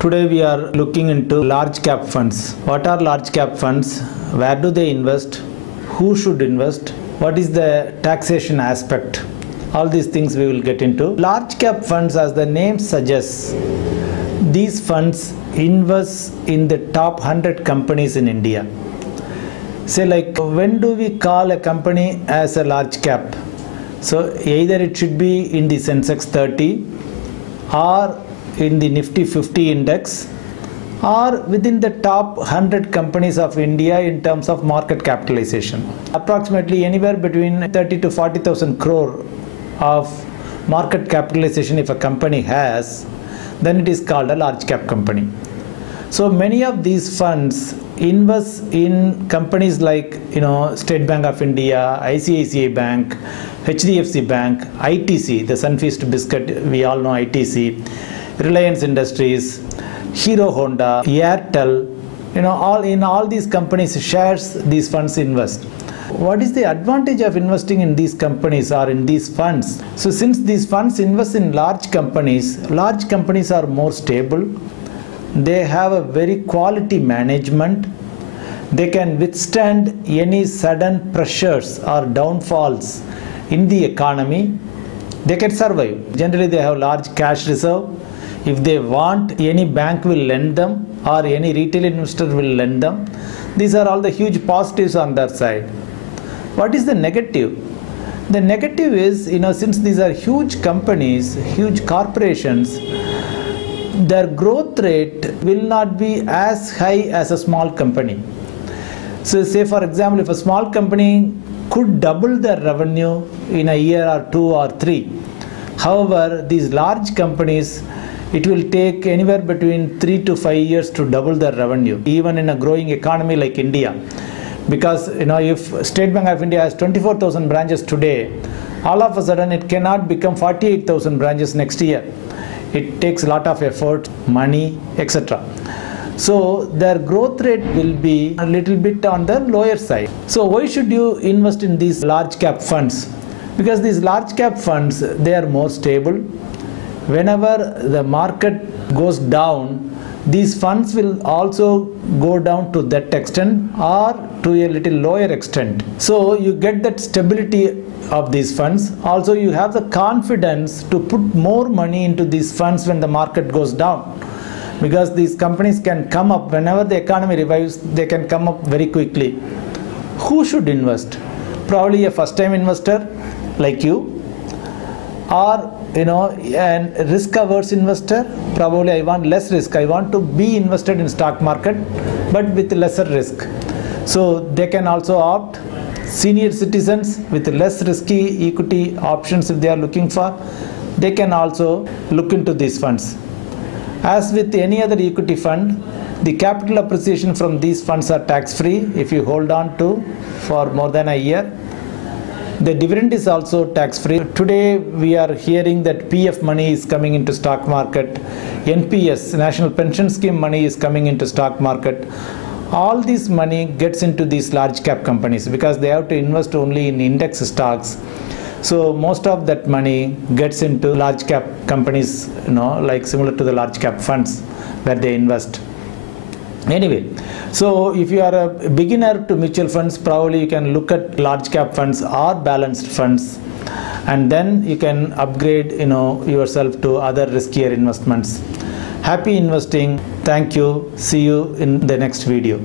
Today we are looking into large cap funds. What are large cap funds? Where do they invest? Who should invest? What is the taxation aspect? All these things we will get into. Large cap funds, as the name suggests, these funds invest in the top 100 companies in India. Say, like, when do we call a company as a large cap? So either it should be in the Sensex 30 or in the Nifty 50 index or within the top 100 companies of India in terms of market capitalization. Approximately anywhere between 30 to 40,000 crore of market capitalization if a company has, then it is called a large cap company. So many of these funds invest in companies like State Bank of India, ICICI Bank, HDFC Bank, ITC, the Sunfeast biscuit, we all know ITC, Reliance Industries, Hero Honda, Airtel, all these companies shares these funds invest. What is the advantage of investing in these companies or in these funds? So since these funds invest in large companies are more stable. They have a very quality management. They can withstand any sudden pressures or downfalls in the economy. They can survive. Generally, they have large cash reserve. If they want, any bank will lend them or any retail investor will lend them. These are all the huge positives on their side. What is the negative? The negative is, since these are huge companies, huge corporations, their growth rate will not be as high as a small company. So say, for example, if a small company could double their revenue in a year or 2 or 3. However, these large companies, it will take anywhere between 3 to 5 years to double their revenue, even in a growing economy like India. Because if State Bank of India has 24,000 branches today, all of a sudden it cannot become 48,000 branches next year. It takes a lot of effort, money, etc. So their growth rate will be a little bit on the lower side. So why should you invest in these large cap funds? Because these large cap funds, they are more stable. Whenever the market goes down, these funds will also go down to that extent or to a little lower extent. So you get that stability of these funds. Also, you have the confidence to put more money into these funds when the market goes down, because these companies can come up whenever the economy revives. They can come up very quickly. Who should invest? Probably a first-time investor like you, or an risk-averse investor. Probably I want less risk. I want to be invested in stock market, but with lesser risk. So they can also opt. Senior citizens with less risky equity options, if they are looking for, they can also look into these funds. As with any other equity fund, the capital appreciation from these funds are tax-free if you hold on to for more than a year. The dividend is also tax-free. Today we are hearing that PF money is coming into stock market, NPS, National Pension Scheme money is coming into stock market. All this money gets into these large cap companies because they have to invest only in index stocks. So most of that money gets into large cap companies, like similar to the large cap funds where they invest. Anyway, so if you are a beginner to mutual funds, probably you can look at large cap funds or balanced funds, and then you can upgrade yourself to other riskier investments. Happy investing. Thank you. See you in the next video.